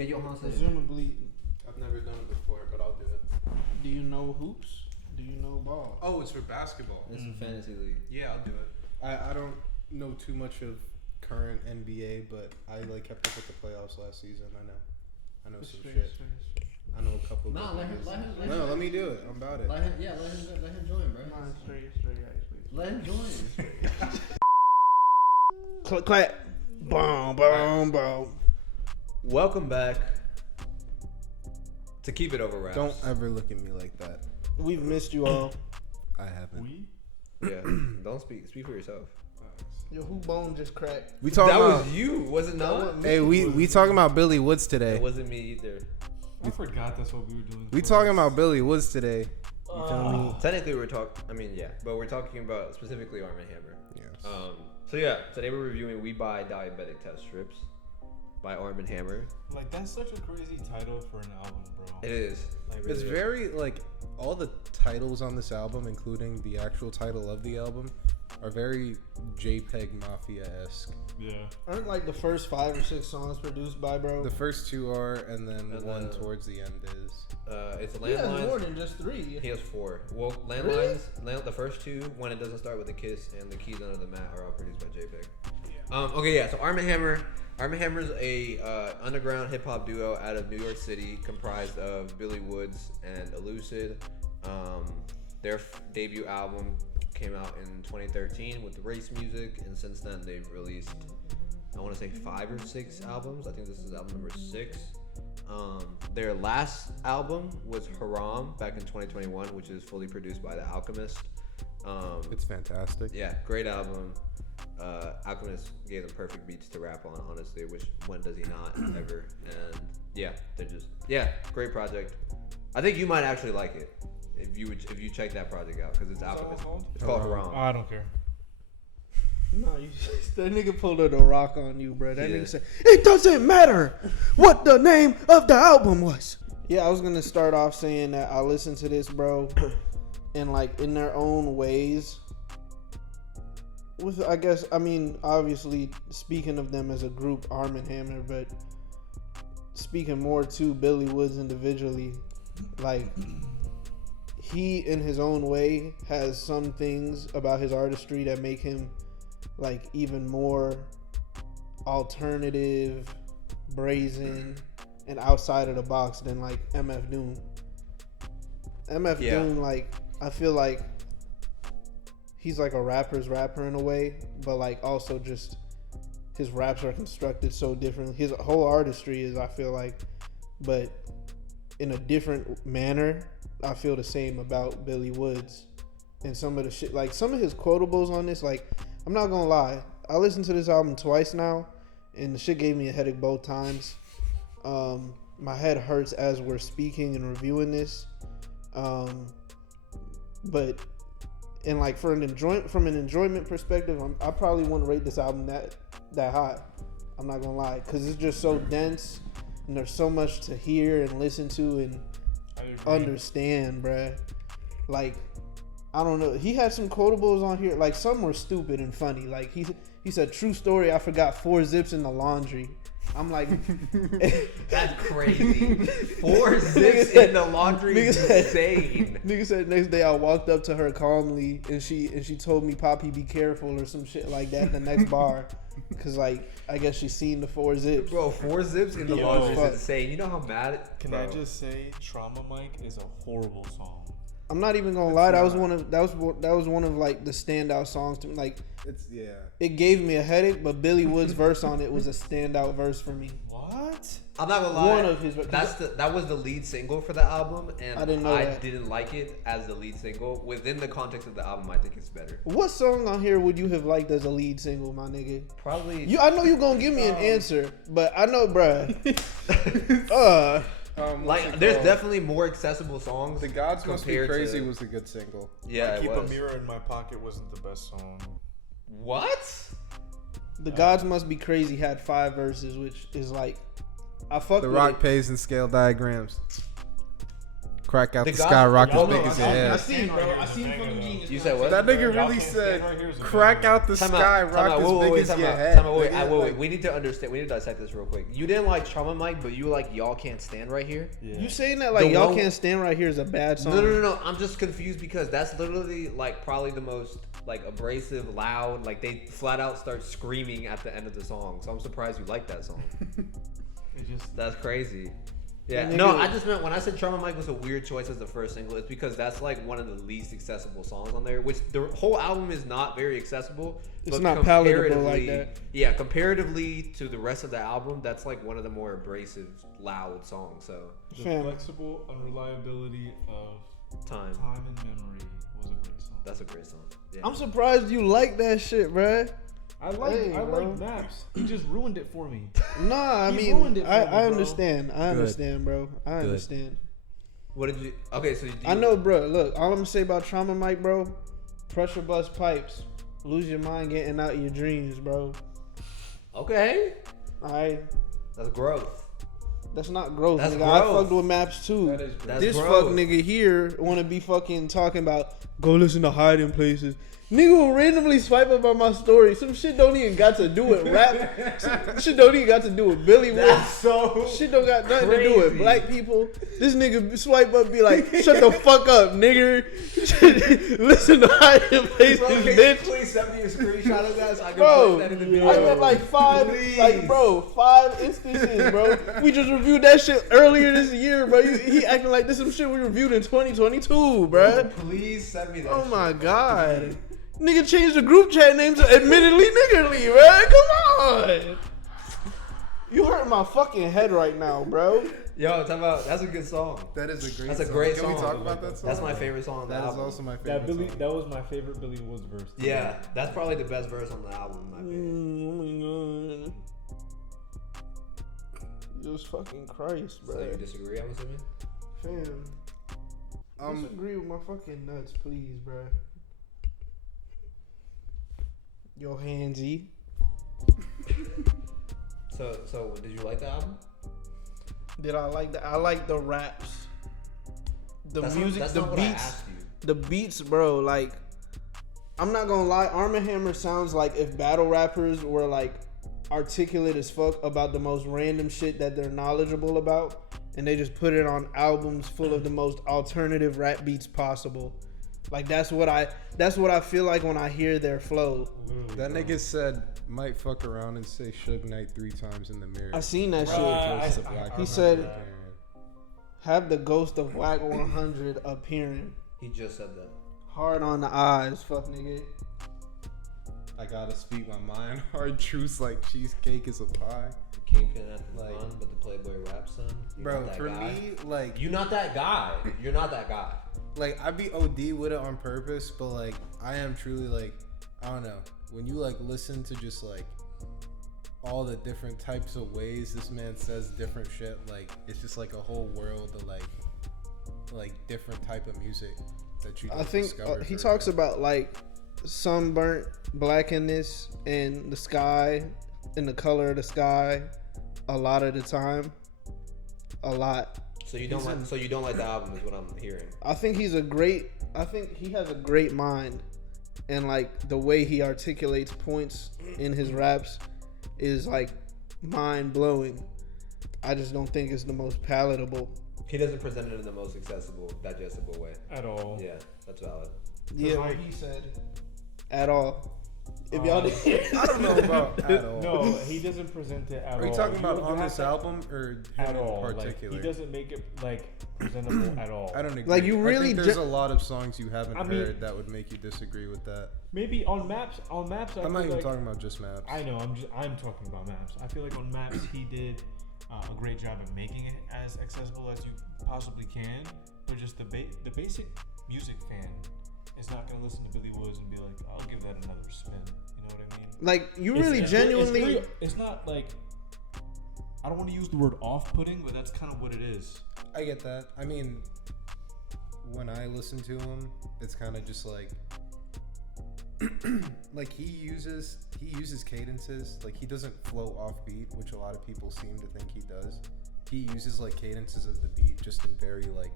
Get Yohance. Presumably, I've never done it before, but I'll do it. do you know hoops? Do you know ball? Oh, it's for basketball. It's a fantasy league. Yeah, I'll do it. I don't know too much of current NBA, but I like kept up with the playoffs last season. I know some shit. I know a couple. No, let him. No, let me do it. I'm about it. Let him join, bro. Nah, straight, actually. Let him join. Clap, clap. Boom, boom, boom. Welcome back to Keep It Over Wraps. Don't ever look at me like that. We've missed you all. I haven't. Yeah, don't speak for yourself. Yo, who bone just cracked? We talking That about. was you, was it not? Hey, we talking about Billy Woods today. It wasn't me either. I forgot that's what we were doing. We talking about Billy Woods today. You feel me? Technically, we're talking about specifically Armand Hammer. Yes. So yeah, today we're reviewing We Buy Diabetic Test Strips by Armand Hammer. Like, that's such a crazy title for an album, bro. It is. Like, It's really very like all the titles on this album, including the actual title of the album, are very JPEG Mafia-esque. Yeah. Aren't like the first 5 or 6 songs produced by bro? The first two are, and then And one then- towards the end is. It's He has more Landlines. than just 3. He has 4. Well, Landlines, the first 2, When It Doesn't Start With a Kiss, and The Keys Under the Mat are all produced by JPEG. So Armand Hammer is a underground hip hop duo out of New York City, comprised of Billy Woods and Elucid. Their debut album came out in 2013 with Race Music, and since then they've released, I want to say 5 or 6 albums. I think this is album number 6. Their last album was Haram back in 2021, which is fully produced by The Alchemist. It's fantastic. Yeah, great album. Alchemist gave them perfect beats to rap on, honestly, which when does he not ever? And yeah, great project. I think you might actually like it if you check that project out, because it's Alchemist. It's called Haram. I don't care. No, that nigga pulled a rock on you, bro. That Yeah. nigga said, it doesn't matter what the name of the album was. Yeah, I was going to start off saying that I listened to this, bro, and like in their own ways. With, I guess, I mean, obviously, speaking of them as a group, Armand Hammer, but speaking more to Billy Woods individually, like, he, in his own way, has some things about his artistry that make him, like, even more alternative, brazen, and outside of the box than, like, MF Doom. Doom, like, I feel like he's like a rapper's rapper in a way, but like also just his raps are constructed so different. His whole artistry is, I feel like, but in a different manner. I feel the same about Billy Woods and some of the shit. Like some of his quotables on this, like I'm not gonna lie, I listened to this album twice now, and the shit gave me a headache both times. My head hurts as we're speaking and reviewing this, but. And like from an enjoyment perspective, I probably wouldn't rate this album that high. I'm not gonna lie, because it's just so dense, and there's so much to hear and listen to and understand, bruh. Like, I don't know. He had some quotables on here. Like some were stupid and funny. Like he said, "True story. I forgot 4 zips in the laundry." I'm like, That's crazy. 4 zips in the laundry is insane. Nigga said next day I walked up to her calmly and she told me, "Poppy, be careful," or some shit like that in the next bar. Cause like I guess she seen the 4 zips. Bro, 4 zips in the laundry is insane. You know how mad Can I just say Trauma Mike is a horrible song. I'm not even gonna lie. That was one of like the standout songs to me. Like it gave me a headache, but Billy Woods' verse on it was a standout verse for me. What? I'm not gonna lie. One of his. That was the lead single for the album, and I didn't know that. didn't like it as the lead single. Within the context of the album, I think it's better. What song on here would you have liked as a lead single, my nigga? Probably. I know you gonna give me an answer, but I know, bruh. There's definitely more accessible songs. The Gods Must Be compared Crazy to- was a good single. Yeah, Keep it a was. Mirror in My Pocket wasn't the best song. What? The Gods Must Be Crazy had 5 verses, which is like I fuck The with Rock it. Pays and Scale Diagrams. Crack out The the guy- sky, rock y'all as big know, as your I head. seen, bro. I seen fucking Genius. You said what? That nigga Y'all really can't said, stand right here is a crack banger. out the sky, rock as big as your head. Time out, wait, nigga. wait, Like, we need to understand. We need to dissect this real quick. You didn't like Trauma Mike, but you like Y'all Can't Stand Right Here. Yeah. You saying that like The y'all one- can't stand right here is a bad song? No. I'm just confused because that's literally like probably the most like abrasive, loud. Like they flat out start screaming at the end of the song. So I'm surprised you like that song. It just That's crazy. Yeah, That no, nigga- I just meant when I said Trauma Mike was a weird choice as the first single, it's because that's like one of the least accessible songs on there, which the whole album is not very accessible. It's but not palatable like comparatively- that. Yeah, comparatively to the rest of the album, that's like one of the more abrasive, loud songs. So, the Fam. flexible unreliability of time. time and memory was a great song. That's a great song. Yeah. I'm surprised you like that shit, bruh. I like Hey, I bro. like Maps. He just ruined it for me. Nah, I He mean, ruined it for me, I bro. understand. I understand, bro. I Good. understand. What did you? Okay, so I know, bro. Look, all I'm gonna say about Trauma Mike, bro. Pressure bust pipes. Lose your mind getting out your dreams, bro. Okay, All right, that's growth. that's not growth, That's nigga. I growth. fucked with Maps too. that is That's This growth. fuck nigga here wanna be fucking talking about go listen to hiding places. Nigga will randomly swipe up on my story. Some shit don't even got to do with rap. Some shit don't even got to do with Billy Woods. That's so. Shit don't got nothing to do with crazy. black people. This nigga swipe up, be like, shut the fuck up, nigger. Listen to hiding places, Bro, can you bitch. please send me a screenshot of that so I can Bro, put that in the video. I got like five instances, bro. We just reviewed that shit earlier this year, bro. He acting like this some shit we reviewed in 2022, bro. Please send me that. Oh shit. my god. Nigga changed the group chat name to admittedly niggerly, bro. Come on. You hurt my fucking head right now, bro. Yo, talk about that's a good song. That is a great That's a song. great Can song. we talk about that song? That's my favorite song on the That is album. also my favorite That song. was my favorite Billy Woods verse. Yeah, that's probably the best verse on the album, in my opinion. Oh my god. Jesus fucking Christ, bro. So you disagree? I'm assuming. Fam. Disagree with my fucking nuts, please, bro. Yo, handsy. So did you like the album? Did I like the? I like the raps, the music, that's the not what I beats, asked you. the beats, bro. Like, I'm not gonna lie, Armand Hammer sounds like if battle rappers were like articulate as fuck about the most random shit that they're knowledgeable about, and they just put it on albums full of the most alternative rap beats possible. Like that's what I feel like when I hear their flow. Literally, That bro. nigga said might fuck around and say Suge Knight 3 times in the mirror. I seen that Bruh, shit. I He remember said- that. Have the ghost of Whack 100 appearing. He just said that. Hard on the eyes, fuck nigga. I gotta speak my mind. Hard truths like cheesecake is a pie. Kingpin at the Like- fun, but the Playboy rap son. You're Bro, not that for guy. me, like, You're not that guy. You're not that guy. I be OD with it on purpose, but like, I am truly like, I don't know. When you like listen to just like all the different types of ways this man says different shit, like it's just like a whole world of like different type of music that you. I just think discover he for talks yourself. about like sunburnt blackness and the sky and the color of the sky a lot of the time. A lot. So you don't like. So you don't like the album, is what I'm hearing. I think he has a great mind, and like the way he articulates points in his raps is like mind blowing. I just don't think it's the most palatable. He doesn't present it in the most accessible, digestible way. At all. Yeah, that's valid. Yeah, like- what he said. At all. If y'all didn't hear I don't know about at all. No, he doesn't present it at all. Are you talking about you on have this to- album or him At in all. Like, particular? he doesn't make it like presentable at all. I don't agree. Like, you I really think there's ju- a lot of songs you haven't I mean- heard that would make you disagree with that. Maybe on maps. On maps, I I'm feel not even like, talking about just maps. I know. I'm talking about maps. I feel like on maps he did a great job at making it as accessible as you possibly can. But just the basic music fan is not gonna listen to Billy Woods and be like, I'll give that another spin. You know what I mean? like you It's- really it's genuinely really- it's not like, I don't want to use the word off-putting, but that's kind of what it is. I get that. I mean, when I listen to him, it's kind of just like, like he uses cadences. Like he doesn't flow off beat, which a lot of people seem to think he does. he uses like cadences of the beat just in very like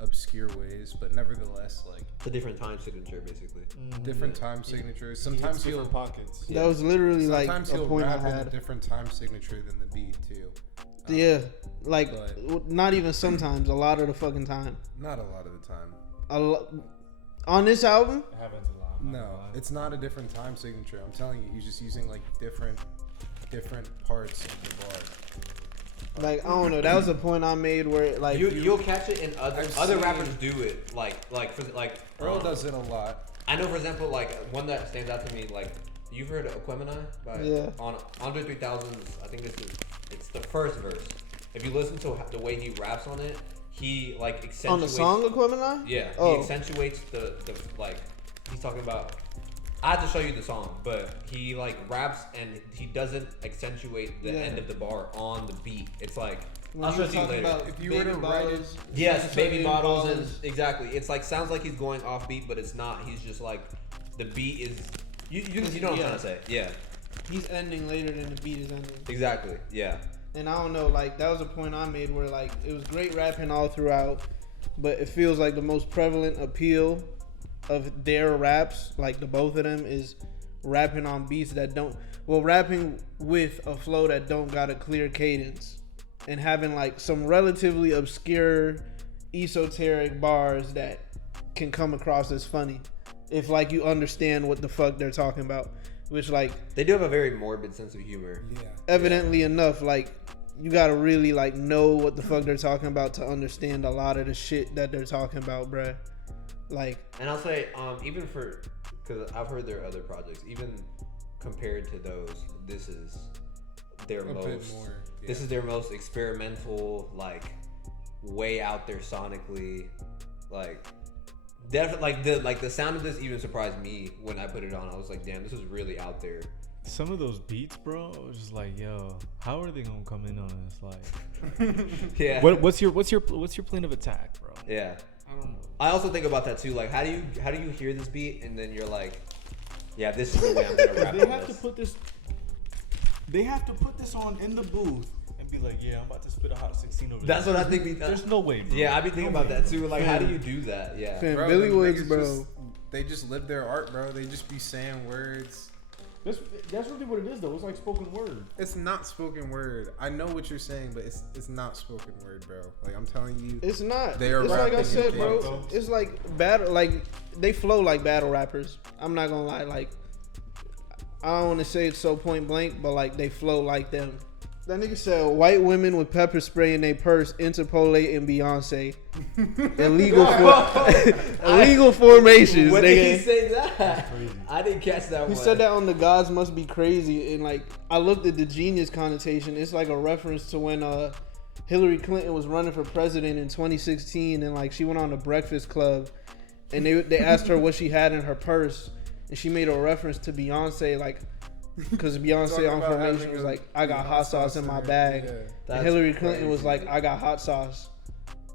obscure ways, but nevertheless like It's a different time signature, basically. different time signatures. Sometimes he'll different pockets. That was literally like sometimes a he'll point I rap in a had. different time signature than the beat too. Yeah, like but- not even sometimes. A lot of the fucking time. Not a lot of the time. On this album, It happens a lot. I'm not No, gonna lie. it's not a different time signature. I'm telling you, he's just using like different parts of the bar. like I don't know. That was a point I made where like You'll catch it in other I've other seen- rappers do it. Earl does it a lot. I know, for example, like one that stands out to me, like you've heard of Aquemini by Yeah. on Andre 3000's. I think it's the first verse. If you listen to the way he raps on it, he like accentuates on the song Aquemini. Yeah, Oh. he accentuates the like he's talking about. I have to show you the song, but he like raps and he doesn't accentuate the Yeah. end of the bar on the beat. It's like When I'll you show were it to you talking later. about If you were baby to write it- bottles, Yes, such baby a bottles and bottles. exactly. It's like sounds like he's going off beat, but it's not. He's just like the beat is. You know what I'm Yeah. trying to say? Yeah, He's ending later than the beat is ending. exactly. Yeah, And I don't know, like that was a point I made where like it was great rapping all throughout, but it feels like the most prevalent appeal of their raps, like the both of them, is rapping on beats that don't rapping with a flow that don't got a clear cadence and having like some relatively obscure esoteric bars that can come across as funny if like you understand what the fuck they're talking about, which like they do have a very morbid sense of humor. Yeah. evidently enough, like you gotta really like know what the fuck they're talking about to understand a lot of the shit that they're talking about, bruh. Like, And I'll say, even for because I've heard their other projects, even compared to those, this is their A most. bit more. This yeah. is their most experimental, like way out there sonically, like. Definitely, like the sound of this even surprised me when I put it on. I was like, "Damn, this is really out there." Some of those beats, bro, I was just like, yo, how are they gonna come in on this? Like, Yeah. what's your plan of attack, bro? Yeah. I don't know. I also think about that too. Like, how do you hear this beat and then you're like, "Yeah, this is the way I'm gonna rap They on have to this." put this. They have to put this on in the booth and be like, yeah, I'm about to spit a hot 16 over. That's this. what I think. There's no way, bro. Yeah, I be thinking No about way. that too. Like, how do Man. you do that? Yeah. fam, Bro, Billy them Woods, niggas bro. they just live their art, bro. They just be saying words. That's really what it is, though. It's like spoken word. It's not spoken word. I know what you're saying, but it's not spoken word, bro. Like I'm telling you, It's not. They are It's like I rapping said, in bro. cadence. It's like battle. Like they flow like battle rappers. I'm not gonna lie. Like I don't want to say it's so point blank, but like they flow like them. That nigga said white women with pepper spray in their purse, Interpolate and Beyonce. Illegal formations, When nigga. did he say that? Crazy. I didn't catch that He one. said that on The Gods Must Be Crazy, and like I looked at the genius connotation. It's like a reference to when Hillary Clinton was running for president in 2016, and like she went on the Breakfast Club, and they asked her what she had in her purse, and she made a reference to Beyonce, like because Beyonce Talking on about formation having was a- like, I got hot sauce in my bag, Yeah. That's and Hillary Clinton was crazy. like, I got hot sauce,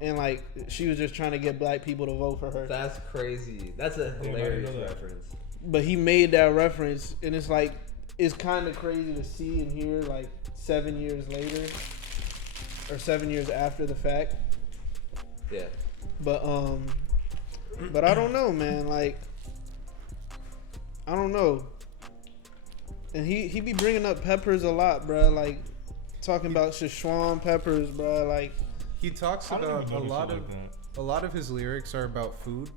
and like she was just trying to get black people to vote for her. That's crazy. That's a I didn't hilarious know that. reference. But he made that reference, and it's like it's kind of crazy to see and hear like 7 years later or 7 years after the fact. Yeah. But I don't know, man. Like I don't know. And he be bringing up peppers a lot, bruh. Like talking about Szechuan peppers, bruh. Like He talks I don't about even a notice lot it of like that. a lot of his lyrics are about food.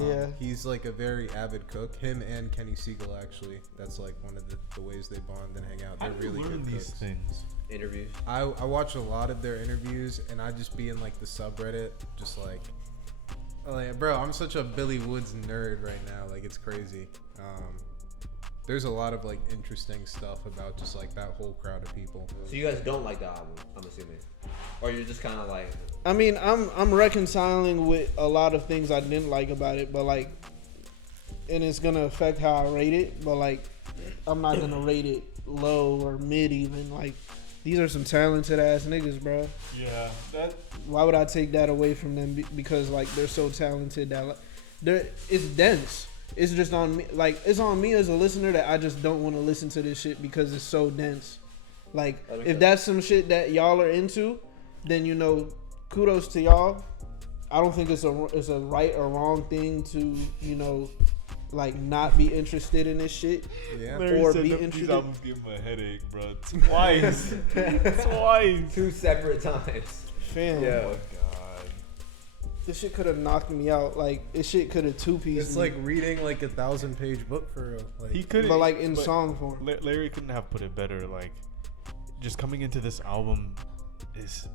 Yeah. He's like a very avid cook. Him and Kenny Siegel actually. That's like one of the ways they bond and hang out. How They're do you really learn good these cooks. things? Interviews. I watch a lot of their interviews and I just be in like the subreddit, just like, bro, I'm such a Billy Woods nerd right now. Like it's crazy. There's a lot of like interesting stuff about just like that whole crowd of people. So you guys don't like the album, I'm assuming, or you're just kind of like, I mean, I'm reconciling with a lot of things I didn't like about it, but like, and it's gonna affect how I rate it. But like, I'm not gonna rate it low or mid even. Like, these are some talented ass niggas, bro. Yeah, that Why would I take that away from them? Because like they're so talented that like, it's dense. It's just on me. Like it's on me as a listener that I just don't want to listen to this shit because it's so dense. Like That makes if sense. that's some shit that y'all are into, then kudos to y'all. I don't think it's a right or wrong thing to like not be interested in this shit. Yeah. Or be interested. These albums give him a headache, bro. Twice. Twice. 2 separate times. Fam, Yo. God. this shit could have knocked me out. Like this shit could have two-pieced It's me. like reading like a 1,000-page book for real. Like, He could, but like in song form. Larry couldn't have put it better. Like, just coming into this album is,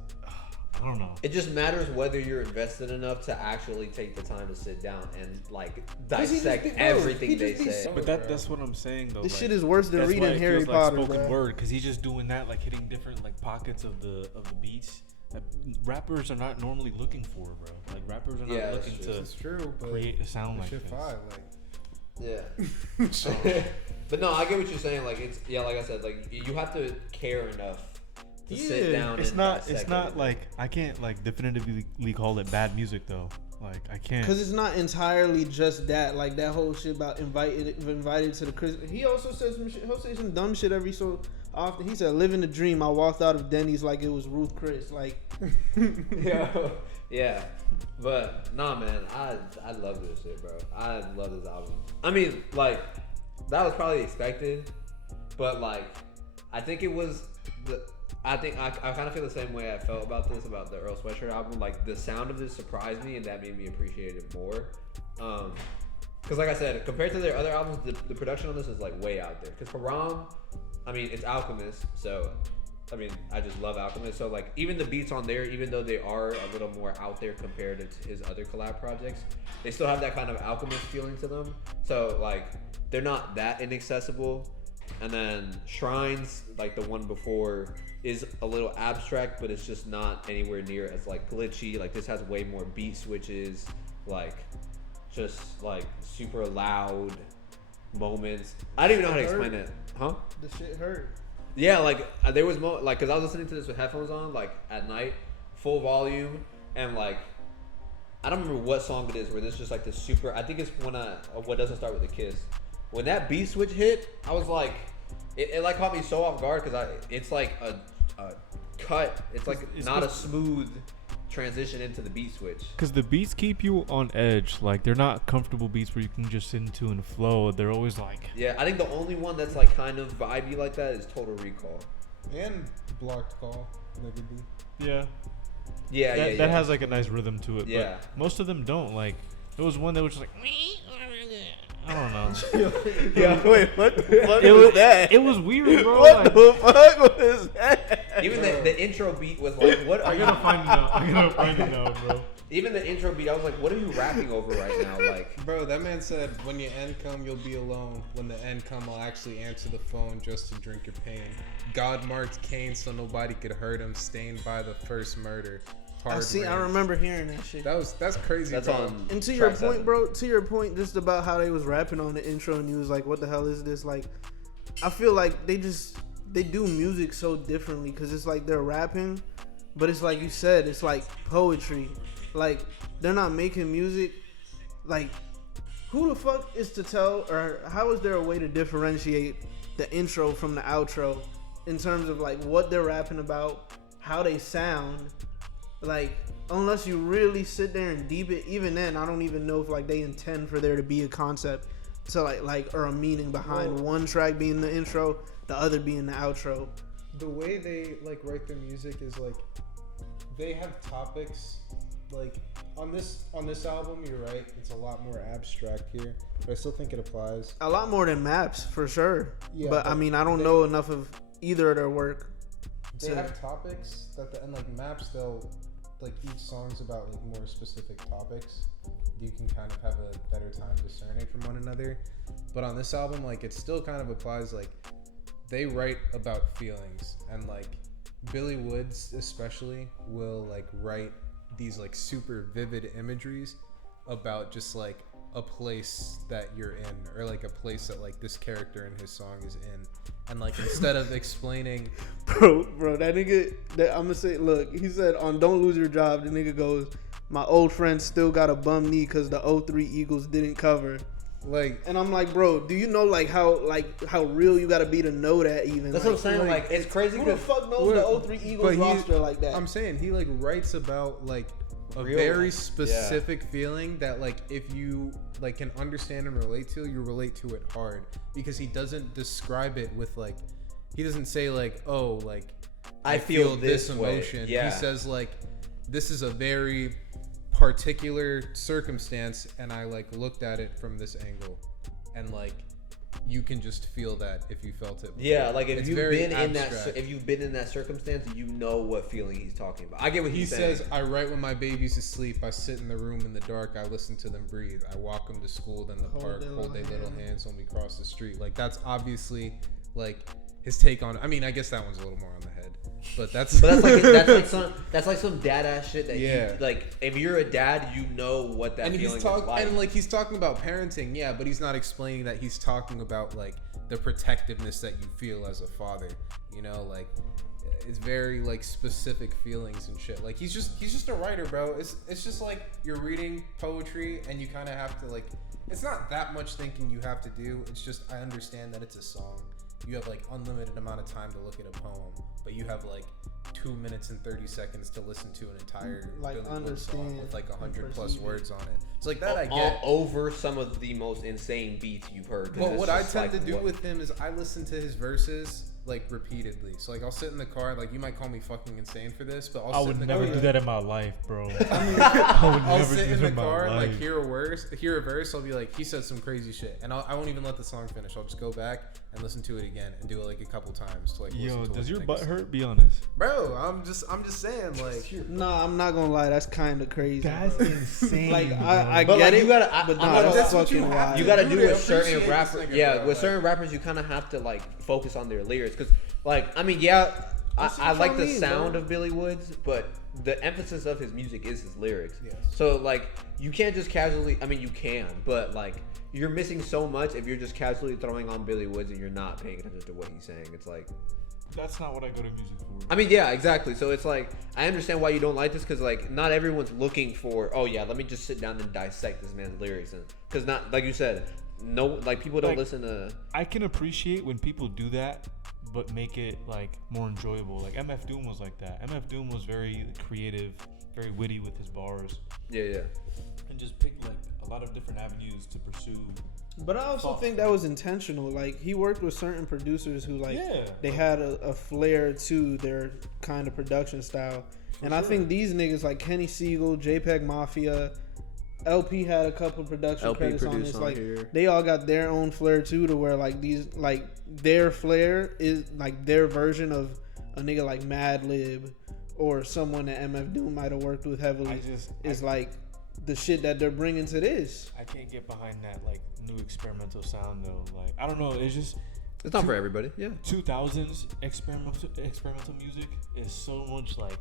I don't know. It just matters whether you're invested enough to actually take the time to sit down and like 'Cause he just dissect be- bro, everything he they just be say. so- But that's what I'm saying though. This like, shit is worse than that's why reading it Harry feels Potter, like spoken bro. word, because he's just doing that, like hitting different like pockets of the beats that rappers are not normally looking for, bro. Like rappers are not Yeah, that's looking true. to it's true, but create a sound like shit this. fire. Like, Yeah. But no, I get what you're saying. Like it's like I said, like you have to care enough to sit down. It's and not. dissect It's not everything. like I can't like definitively call it bad music though. Like I can't. Because it's not entirely just that. Like that whole shit about invited to the Christmas. He also says some shit. He'll say some dumb shit every so often. He said, "Living the dream. I walked out of Denny's like it was Ruth Chris." Like, yeah. But nah, man, I love this shit, bro. I love this album. I mean, like that was probably expected, but like I think it was the. I think I kind of feel the same way I felt about the Earl Sweatshirt album. Like the sound of this surprised me, and that made me appreciate it more. Because like I said, compared to their other albums, the production on this is like way out there. Because Haram, I mean, it's Alchemist, so I mean, I just love Alchemist. So like even the beats on there, even though they are a little more out there compared to his other collab projects, they still have that kind of Alchemist feeling to them. So like they're not that inaccessible. And then Shrines, like the one before, is a little abstract, but it's just not anywhere near as like glitchy. Like this has way more beat switches, like just like super loud moments. I don't even know how to explain it, huh? the shit hurt. Yeah, like there was like because I was listening to this with headphones on, like at night, full volume, and like I don't remember what song it is where there's just like this super. I think it's when what doesn't start with a kiss. When that beat switch hit, I was like, it like caught me so off guard because it's like a cut. It's like It's not a smooth transition into the beat switch. Because the beats keep you on edge. Like they're not comfortable beats where you can just sit into and flow. They're always like. Yeah, I think the only one that's like kind of vibey like that is Total Recall. and blocked call, Liberty. Yeah. Yeah, That has like a nice rhythm to it. Yeah. But most of them don't. Like there was one that was just like. I don't know. Yeah, wait, what the fuck It was was that? It was weird, bro. What Like, the fuck was that? Even the intro beat was like, what are I you? gotta find it out. I gotta find it out, bro. Even the intro beat, I was like, what are you rapping over right now? Like, Bro, that man said, when your end come, you'll be alone. When the end come, I'll actually answer the phone just to drink your pain. God marked Cain so nobody could hurt him, stained by the first murder. Hard I rain. remember hearing that shit. That's crazy, that's bro. on. And to your track point, 7. bro, to your point, just about how they was rapping on the intro, and you was like, "What the hell is this?" Like, I feel like they do music so differently because it's like they're rapping, but it's like you said, it's like poetry. Like they're not making music. Like, who the fuck is to tell, or how is there a way to differentiate the intro from the outro in terms of like what they're rapping about, how they sound? Like, unless you really sit there and deep it, even then, I don't even know if like they intend for there to be a concept to like or a meaning behind one track being the intro, the other being the outro. The way they like write their music is like they have topics. Like on this album, you're right. It's a lot more abstract here, but I still think it applies. A lot more than Maps for sure. Yeah, but I mean, I don't know enough of either of their work. They have topics that and like Maps, they'll like each song's about like more specific topics. You can kind of have a better time discerning from one another. But on this album, like it still kind of applies. Like they write about feelings, and like Billy Woods especially will like write these like super vivid imageries about just like a place that you're in, or like a place that like this character in his song is in. And like instead of explaining, bro, that nigga, I'm gonna say, look, he said on Don't Lose Your Job, the nigga goes, my old friend still got a bum knee because the 03 Eagles didn't cover. Like, And I'm like, bro, do you know how real you gotta be to know that even? That's what I'm saying. Like, it's crazy. Who the fuck knows the 03 Eagles roster like that? I'm saying he like writes about like a Real very life. specific feeling that like if you like can understand and relate to, you relate to it hard, because he doesn't describe it with like, he doesn't say like, oh, like I feel this emotion. way. Yeah. He says like, this is a very particular circumstance, and I like looked at it from this angle, and like you can just feel that if you felt it before. Yeah, like if It's you've very been in abstract. that circumstance, you know what feeling he's talking about. I get what He he's saying. says, I write when my baby's asleep. I sit in the room in the dark. I listen to them breathe. I walk them to school, then the park, hold their little hands when we cross the street. Like, that's obviously, like, his take on it. I mean, I guess that one's a little more on the head. But that's... But that's like some dad ass shit that you, like, if you're a dad, you know what that feeling is like. And, like, he's talking about parenting, yeah, but he's not explaining that he's talking about, like, the protectiveness that you feel as a father. You know, like... It's very like specific feelings and shit. Like he's just a writer, bro. It's just like you're reading poetry and you kind of have to like. It's not that much thinking you have to do. It's just I understand that it's a song. You have like unlimited amount of time to look at a poem, but you have like 2 minutes and 30 seconds to listen to an entire like Billy Wood understand song with like 100 plus perceive it. words on it. It's like that I all get. over some of the most insane beats you've heard. But what I tend to do with him is I listen to his verses like repeatedly. So like I'll sit in the car, like you might call me fucking insane for this, but I sit would in the never car, do that in my life, bro. I'll sit in the my car and like life. hear a verse, I'll be like, he said some crazy shit, and I won't even let the song finish. I'll just go back and listen to it again and do it like a couple times to like Yo, listen to does what your the butt niggas- hurt? Be honest. Bro, I'm just saying like Nah, I'm not gonna lie. That's kind of crazy. That's bro. insane. Like bro. I But, get like, it, you gotta- but I'm nah, gonna- that's what you fucking have wild. you gotta Dude, do I with certain appreciate this rappers. nigga, Yeah, bro, with like- certain rappers, you kind of have to like focus on their lyrics, because like I mean, yeah, That's I what like I the mean, sound bro. of Billy Woods, but the emphasis of his music is his lyrics. Yes. So like you can't just casually. I mean, you can, but like you're missing so much if you're just casually throwing on Billy Woods and you're not paying attention to what he's saying. It's like. That's not what I go to music for. I mean, yeah, exactly. So it's like I understand why you don't like this, because like not everyone's looking for. Oh yeah, let me just sit down and dissect this man's lyrics, and because not like you said, no, like people don't Like, listen to. I can appreciate when people do that, but make it like more enjoyable. Like MF Doom was like that. MF Doom was very creative, very witty with his bars, Yeah. and just picked like a lot of different avenues to pursue. But I also Fuck. think that was intentional. Like he worked with certain producers who like Yeah. they had a flair to their kind of production style. And I think these niggas like Kenny Siegel, JPEG Mafia, LP had a couple production LP credits on produced this. on Like here. they all got their own flair too, to where like these like their flair is like their version of a nigga like Madlib or someone that MF Doom might have worked with heavily. Is like the shit that they're bringing to this. I can't get behind that like new experimental sound though. Like I don't know, it's just It's not for everybody. Yeah. 2000s experimental music is so much like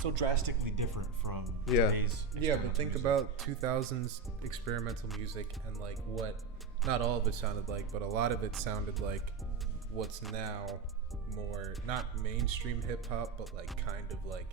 so drastically different from Yeah. today's. Yeah, but experimental think music. about 2000s experimental music and like what not all of it sounded like, but a lot of it sounded like what's now more not mainstream hip hop, but like kind of like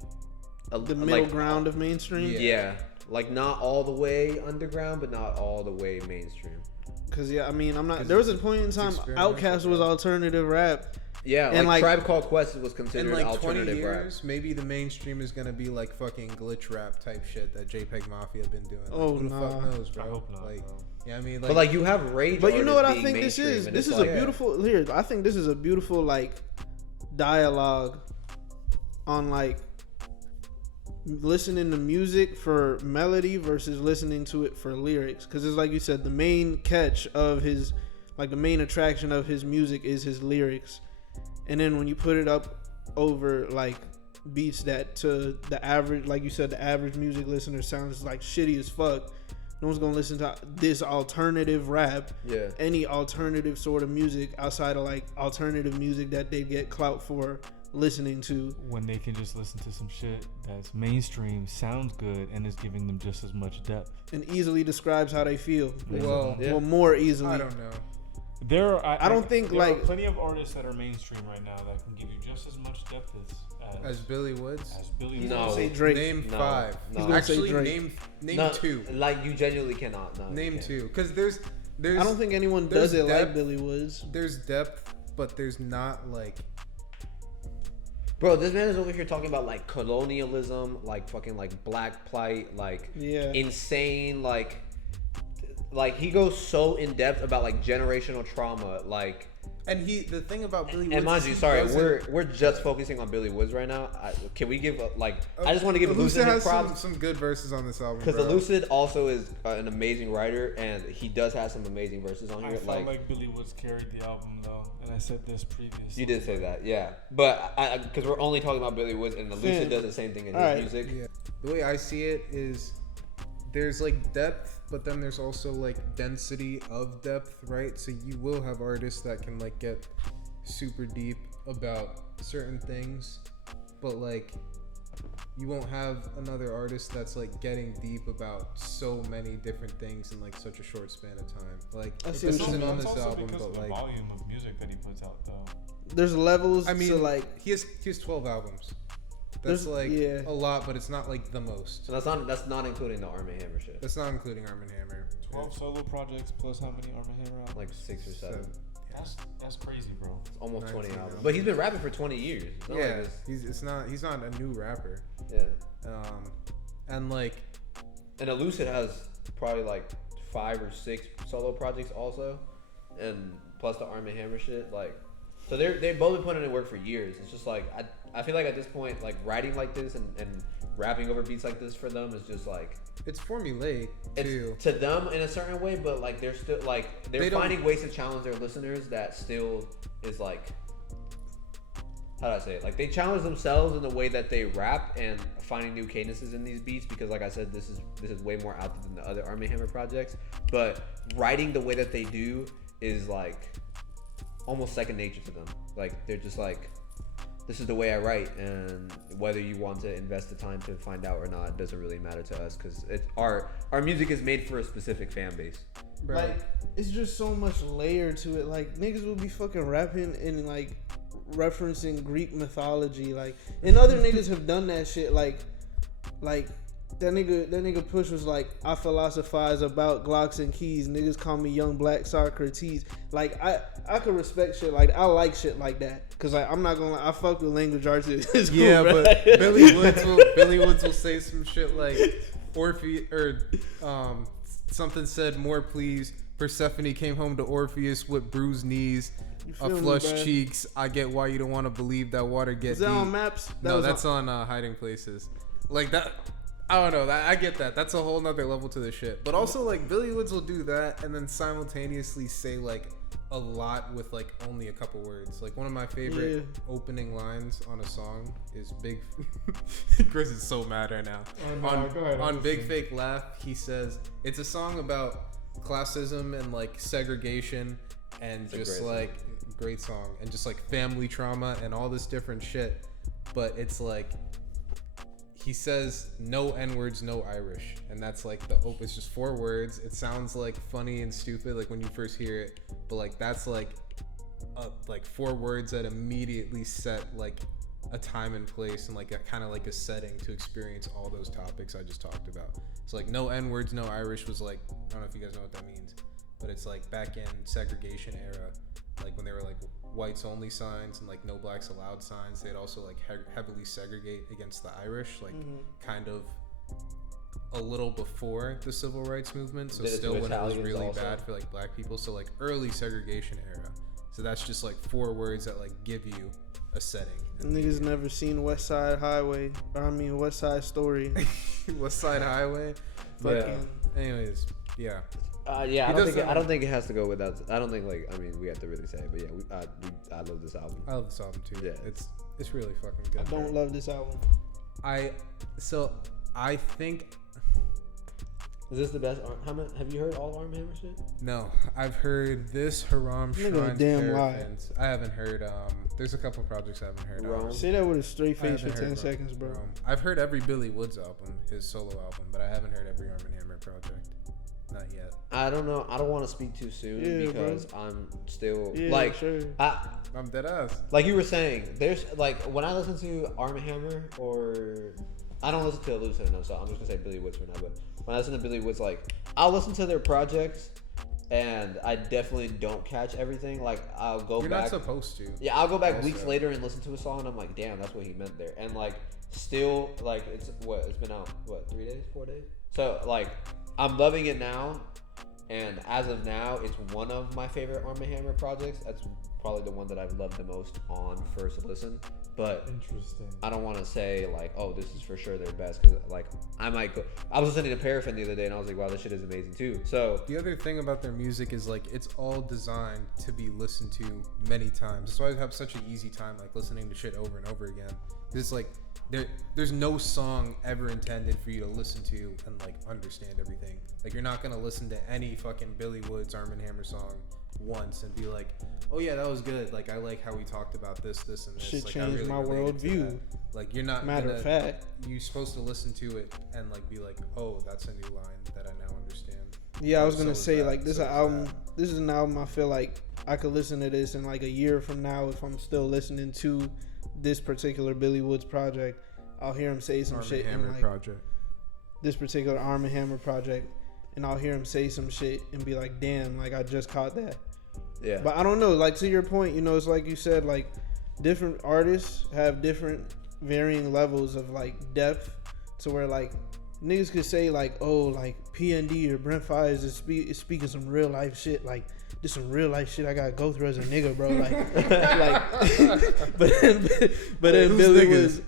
The middle ground of mainstream. Yeah. Like not all the way underground, but not all the way mainstream. Cause yeah, I mean, I'm not. There was a point in time experimental, Outkast was bro. alternative rap. Yeah, And, like like- Tribe Called Quest was in considered like 20 alternative years, rap. maybe the mainstream is gonna be like fucking glitch rap type shit that JPEG Mafia been doing. Like, Oh, who the fuck nah. knows, bro? I hope not, Like, bro. yeah, I mean, like, But like you have rage. But you know what I artists think being this is? mainstream, and This it's is like, a beautiful. Here, I think this is a beautiful like dialogue on like listening to music for melody versus listening to it for lyrics. Because it's like you said, the main catch of his, like the main attraction of his music is his lyrics. And then when you put it up over like beats that to the average, like you said, the average music listener sounds like shitty as fuck. No one's gonna listen to this alternative rap. Yeah. Any alternative sort of music outside of like alternative music that they get clout for listening to. When they can just listen to some shit that's mainstream, sounds good, and is giving them just as much depth. And easily describes how they feel. well, Yeah. Well, more easily. I don't know. I don't think, there like- are plenty of artists that are mainstream right now that can give you just as much depth As Billy Woods. as Billy He's No. gonna Woods. say Drake. Name No, 5. no. He's gonna say Actually, Drake. name No, 2. Like you genuinely cannot. No, you Name can't. 2. Because there's I don't think anyone there's does it like depth. Billy Woods. there's depth, but there's not like. Bro, this man is over here talking about like colonialism, like fucking like black plight, like Yeah. insane, like he goes so in depth about like generational trauma, like. And the thing about Billy Woods. And mind is you, he sorry, doesn't- we're just focusing on Billy Woods right now. Can we give I just want to give Lucid his has props some good verses on this album. because bro. the Lucid also is an amazing writer and he does have some amazing verses on I here. felt like Billy Woods carried the album though, and I said this previously. You did say that, yeah. But because we're only talking about Billy Woods and the Lucid Fam. does the same thing in his Alright. music. Yeah. The way I see it is there's like depth, but then there's also like density of depth, right? So you will have artists that can like get super deep about certain things, but like you won't have another artist that's like getting deep about so many different things in like such a short span of time. Like I see this what you isn't mean. on It's this also album, because but of the like volume of music that he puts out though. There's levels I mean, to like. he has 12 albums. There's- That's like yeah. a lot, but it's not like the most. So that's not including the Armand Hammer shit. That's not including Armand Hammer. 12 solo projects plus how many Armand Hammer albums? Like 6 or 7. That's crazy, bro. It's almost 20 19 albums. albums. But he's been rapping for 20 years. It's not Yeah, like this- he's not a new rapper. yeah. And like And Elucid has probably like 5 or 6 solo projects also, and plus the Armand Hammer shit. Like, so they've both been putting in work for years. It's just like I feel like at this point, like writing like this and rapping over beats like this for them is just like it's formulaic too. it's to them in a certain way, but like they're still like they're They don't- finding ways to challenge their listeners that still is like. How do I say it? Like they challenge themselves in the way that they rap and finding new cadences in these beats because, like I said, this is way more out there than the other Armand Hammer projects. But writing the way that they do is like almost second nature to them. Like they're just like, this is the way I write, and whether you want to invest the time to find out or not doesn't really matter to us because our music is made for a specific fan base. Bro. Like, it's just so much layer to it. Like, niggas will be fucking rapping and, like, referencing Greek mythology. Like, and other niggas have done that shit. Like, that nigga Push was like, I philosophize about Glocks and keys. Niggas call me young black Socrates. Like, I could respect shit like I like shit like that. Cause like, I'm not gonna lie, I fuck with language arts. It's cool, Yeah, bro. but Billy Woods will say some shit like Orpheus or something said more please. Persephone came home to Orpheus with bruised knees, You feel me, flushed bruh? cheeks. I get why you don't want to believe that water Is gets that deep. on Maps? No, was that's on Hiding Places. Like that. I don't know. I get that. That's a whole nother level to the shit. But also, like, Billy Woods will do that and then simultaneously say, like, a lot with, like, only a couple words. Like, one of my favorite opening lines on a song is Big... Chris is so mad right now. Oh, no, go ahead, on I'm Big listening. Fake Laugh, he says, it's a song about classism and, like, segregation and It's a just, great song. like... Great song. And just, like, family trauma and all this different shit. But it's, like... He says no N-words, no Irish. And that's like it's just 4 words. It sounds like funny and stupid like when you first hear it. But like that's like 4 words that immediately set like a time and place and like a kind of like a setting to experience all those topics I just talked about. So like no N-words, no Irish was like, I don't know if you guys know what that means, but it's like back in segregation era, like when they were like whites only signs and like no blacks allowed signs, they'd also like heavily segregate against the Irish, like kind of a little before the civil rights movement, so Did it to still when it was Italians really also? bad for like black people, so like early segregation era. So that's just like 4 words that like give you a setting. Niggas never seen West Side Highway. Or I mean West Side Story. West Side Highway. Fucking. Anyways, yeah. Yeah, I does don't think it has to go without. I don't think like we have to really say it, but yeah, I love this album. I love this album too. Yeah. It's really fucking good. I don't love this album. I think Is this the best? Have you heard all of Armand Hammer shit? no. I've heard this Haram Nigga, Shrine damn lie. Paraffins. I haven't heard. There's a couple projects I haven't heard. Rome. Say that with a straight I face for haven't 10 heard seconds, bro. I've heard every Billy Woods album, his solo album, but I haven't heard every Armand Hammer project. Not yet. I don't know. I don't want to speak too soon Yeah, because I'm still Yeah, like sure. I'm dead ass. like you were saying. There's like when I listen to Armand Hammer or I don't listen to Lucid enough, so I'm just gonna say Billy Woods for now. But when I listen to Billy Woods, like I'll listen to their projects, and I definitely don't catch everything. Like I'll go You're back. not supposed to. Yeah, I'll go back Also. weeks later and listen to a song, and I'm like, damn, that's what he meant there. And like, still, like, it's been out, 3 days, 4 days? So, like, I'm loving it now, and as of now, it's one of my favorite Armand Hammer projects. That's probably the one that I've loved the most on first listen. But Interesting. I don't want to say, like, oh, this is for sure their best, because, like, I might go. I was listening to Paraffin the other day, and I was like, wow, this shit is amazing, too. So, The other thing about their music is like it's all designed to be listened to many times. That's why I have such an easy time like listening to shit over and over again. It's like there's no song ever intended for you to listen to and like understand everything. Like you're not gonna listen to any fucking Billy Woods Armand Hammer song once and be like, oh yeah, that was good. Like I like how we talked about this, and this. Shit like, changed my related to worldview. that. Like you're not Matter gonna, of fact. you're supposed to listen to it and like be like, oh, that's a new line that I now understand. Yeah, I was So gonna is say that, like this so an is album. that. This is an album I feel like I could listen to this in like a year from now if I'm still listening to this particular Billy Woods project. I'll hear him say some Armand shit Hammer and like project. this particular Armand Hammer project, and I'll hear him say some shit and be like, damn, like I just caught that. yeah. But I don't know, like to your point, you know, it's like you said, like different artists have different varying levels of like depth to where like niggas could say like, oh, like PND or Brent Fires is speaking some real life shit, like this some real life shit I gotta go through as a nigga, bro. Like, like, but then Billy was,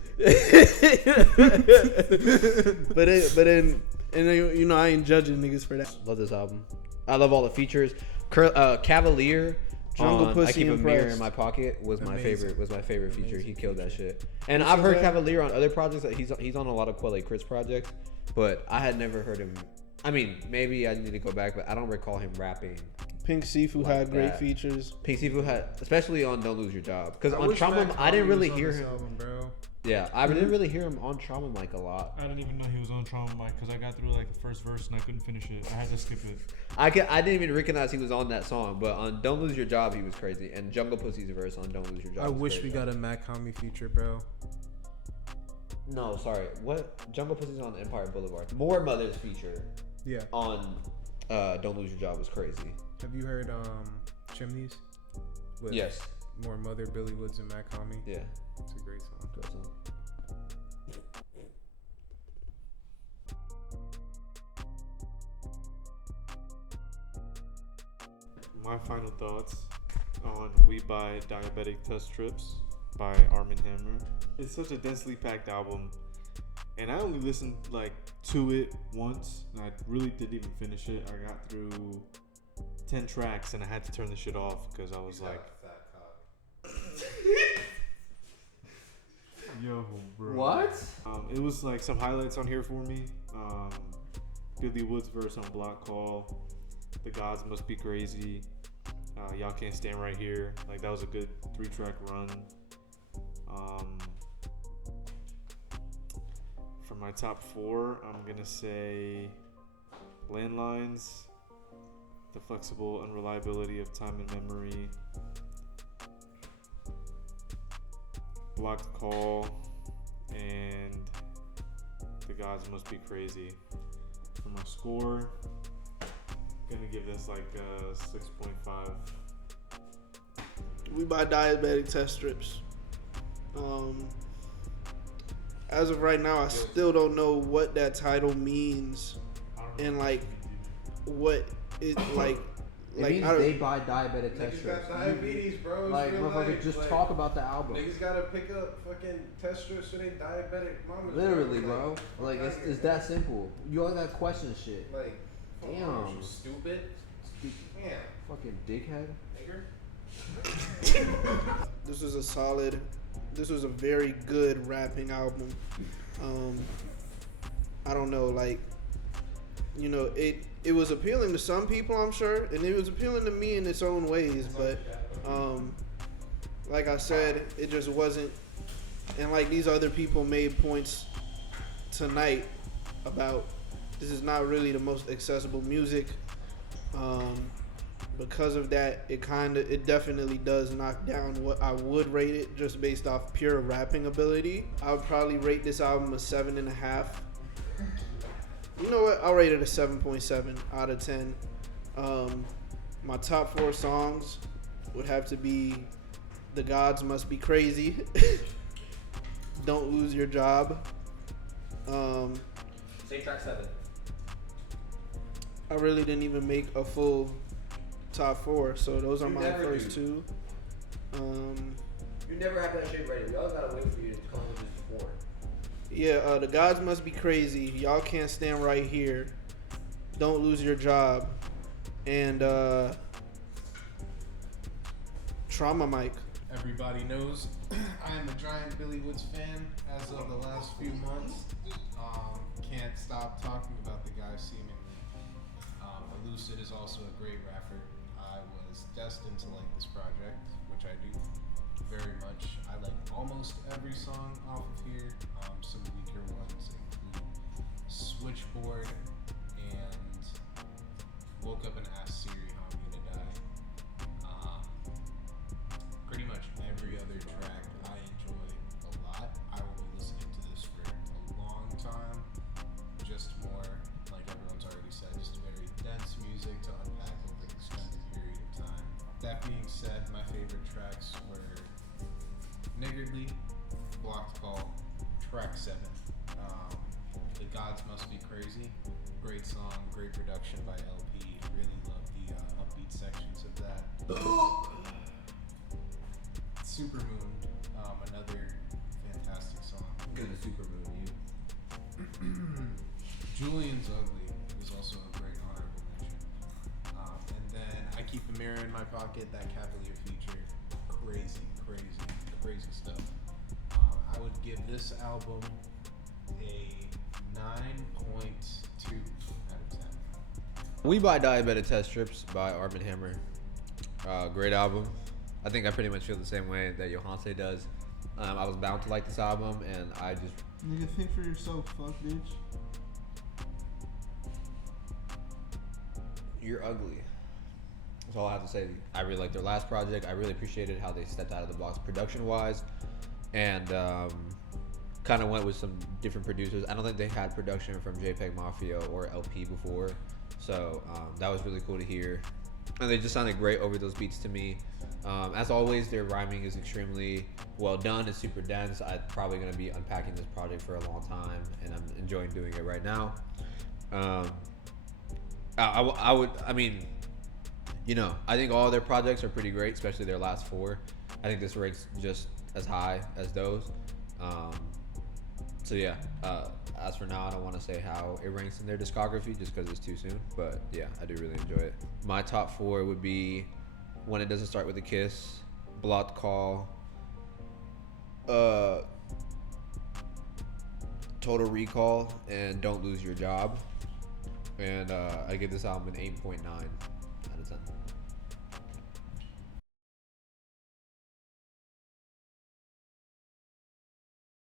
but then you know I ain't judging niggas for that. Love this album. I love all the features. Cavalier Jungle on Pussy I Keep a Mirror in Impressed. My Pocket was my Amazing. favorite feature. He killed that shit. And What's I've his heard name? Cavalier on other projects. That he's on a lot of Quelle Chris projects, but I had never heard him. I mean, maybe I need to go back, but I don't recall him rapping. Pink Seafood Like had great that. features. Pink Seafood had, especially on Don't Lose Your Job, because I on wish Trauma Mac I didn't Homie really was on hear this him. album, bro. Yeah, I didn't really hear him on Trauma Mic a lot. I didn't even know he was on Trauma Mic because I got through like the first verse and I couldn't finish it. I had to skip it. I didn't even recognize he was on that song, but on Don't Lose Your Job he was crazy, and Jungle Pussy's verse on Don't Lose Your Job. I was wish crazy. we got a Mac Homie feature, bro. No, sorry. What? Jungle Pussy's on Empire Boulevard. More Mothers feature Yeah. on Don't Lose Your Job was crazy. Have you heard Chimneys? With Yes. More Mother, Billy Woods, and Mac Homie. Yeah. It's a great song. Great song. My final thoughts on We Buy Diabetic Test Strips by Armand Hammer. It's such a densely packed album, and I only listened like to it once, and I really didn't even finish it. I got through 10 tracks, and I had to turn the shit off because I was like, yo, bro. What? It was like some highlights on here for me. Billy Woods verse on Block Call. The Gods Must Be Crazy. Y'all Can't Stand Right Here. Like that was a good 3-track run. For my top 4, I'm gonna say Landlines, The Flexible Unreliability of Time and Memory, Blocked Call, and The Gods Must Be Crazy. For my score, gonna give this like a 6.5. We Buy Diabetic Test Strips. As of right now, I still don't know what that title means and like what it like. It Like means I don't, they buy diabetic test Niggas strips. got diabetes, bro. It's Like, real motherfucker, life. just Like, talk about the album. Niggas gotta pick up fucking test strips for their diabetic mamas. Literally, Like, bro. Like, it's that simple. You all that question shit. Like, Damn. You stupid. Damn. Fucking dickhead. Nigger. this was a very good rapping album. I don't know, like, you know, it was appealing to some people, I'm sure, and it was appealing to me in its own ways, but like I said, it just wasn't. And like these other people made points tonight about this is not really the most accessible music. Because of that, it definitely does knock down what I would rate it just based off pure rapping ability. I would probably rate this album a 7.5. You know what? I'll rate it a 7.7 out of 10. My top 4 songs would have to be "The Gods Must Be Crazy," "Don't Lose Your Job." Say track 7. I really didn't even make a full top 4, so those are You my never first do. 2. You never have that shit ready. We all gotta wait for you to come with this 4. Yeah, "The Gods Must Be Crazy," "Y'all Can't Stand Right Here," "Don't Lose Your Job," and "Trauma Mike." Everybody knows I am a giant Billy Woods fan as of the last few months. Can't stop talking about the guy seemingly. Elucid is also a great rapper. I was destined to like this project, which I do very much. I like almost every song off of here. Some weaker ones include Switchboard and Woke Up and Asked Siri How I'm Gonna Die. Pretty much every other track I enjoy a lot. I will be listening to this for a long time. Just more, like everyone's already said, just very dense music to unpack over an extended period of time. That being said, my favorite tracks were Niggardly, Blocked Call, track 7. The Gods Must Be Crazy. Great song, great production by LP. Really love the upbeat sections of that. Supermoon, another fantastic song. Good to Supermoon, you. Julian's Ugly is also a great honorable mention. And then I Keep a Mirror in My Pocket, that Cavalier feature. Crazy stuff. I would give this album a 9.2 out of 10. We Buy Diabetic Test Strips by Armand Hammer. Great album. I think I pretty much feel the same way that Yohance does. I was bound to like this album, and I just... Nigga, think for yourself, fuck, bitch. You're ugly. That's all I have to say. I really liked their last project. I really appreciated how they stepped out of the box production-wise, and kind of went with some different producers. I don't think they had production from JPEG Mafia or LP before, so that was really cool to hear. And they just sounded great over those beats to me. As always, their rhyming is extremely well done. It's super dense. I'm probably going to be unpacking this project for a long time, and I'm enjoying doing it right now. I mean, you know, I think all their projects are pretty great, especially their last 4. I think this ranks just as high as those. So yeah, as for now, I don't want to say how it ranks in their discography just because it's too soon. But yeah, I do really enjoy it. My top 4 would be When It Doesn't Start With a Kiss, Blocked Call, Total Recall, and Don't Lose Your Job. And I give this album an 8.9 out of 10.